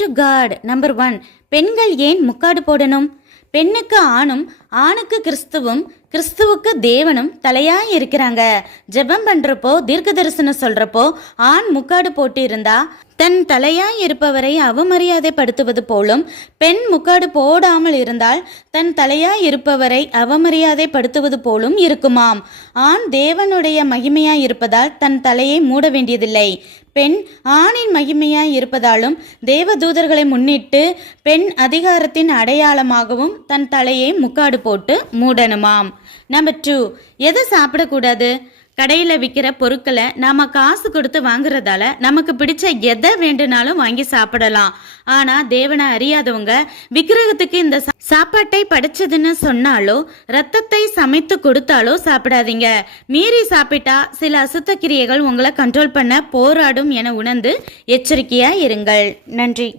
To God number one பெண்கள் ஏன் முக்காடு போடணும்? பெண்ணுக்கு ஆணும் ஆணுக்கு கிறிஸ்துவும் கிறிஸ்துவுக்கு தேவனும் தலையாய் இருக்கிறாங்க. ஜெபம் பண்றப்போ தீர்க்க தரிசனம் சொல்றப்போ ஆண் முக்காடு போட்டு இருந்தா தன் தலையாய் இருப்பவரை அவமரியாதைப்படுத்துவது போலும் பெண் முக்காடு போடாமல் இருந்தால் தன் தலையாய் இருப்பவரை அவமரியாதைப்படுத்துவது போலும் இருக்குமாம். ஆண் தேவனுடைய மகிமையாய் இருப்பதால் தன் தலையை மூட வேண்டியதில்லை. பெண் ஆணின் மகிமையாய் இருப்பதாலும் தேவதூதர்களை முன்னிட்டு பெண் அதிகாரத்தின் அடையாளமாகவும் தன் தலையை முக்காடு போட்டு மூடணுமாம். நம்பர் டூ எதை சாப்பிடக்கூடாது? கடையில் விற்கிற பொருட்களை நாம் காசு கொடுத்து வாங்குறதால நமக்கு பிடிச்ச எதை வேண்டுனாலும் வாங்கி சாப்பிடலாம். ஆனால் தேவனை அறியாதவங்க விக்கிரகத்துக்கு இந்த சாப்பாட்டை படிச்சதுன்னு சொன்னாலோ ரத்தத்தை சமைத்து கொடுத்தாலோ சாப்பிடாதீங்க. மீறி சாப்பிட்டா சில அசுத்த கிரியைகள் உங்களை கண்ட்ரோல் பண்ண போராடும் என உணர்ந்து எச்சரிக்கையாக இருங்கள். நன்றி.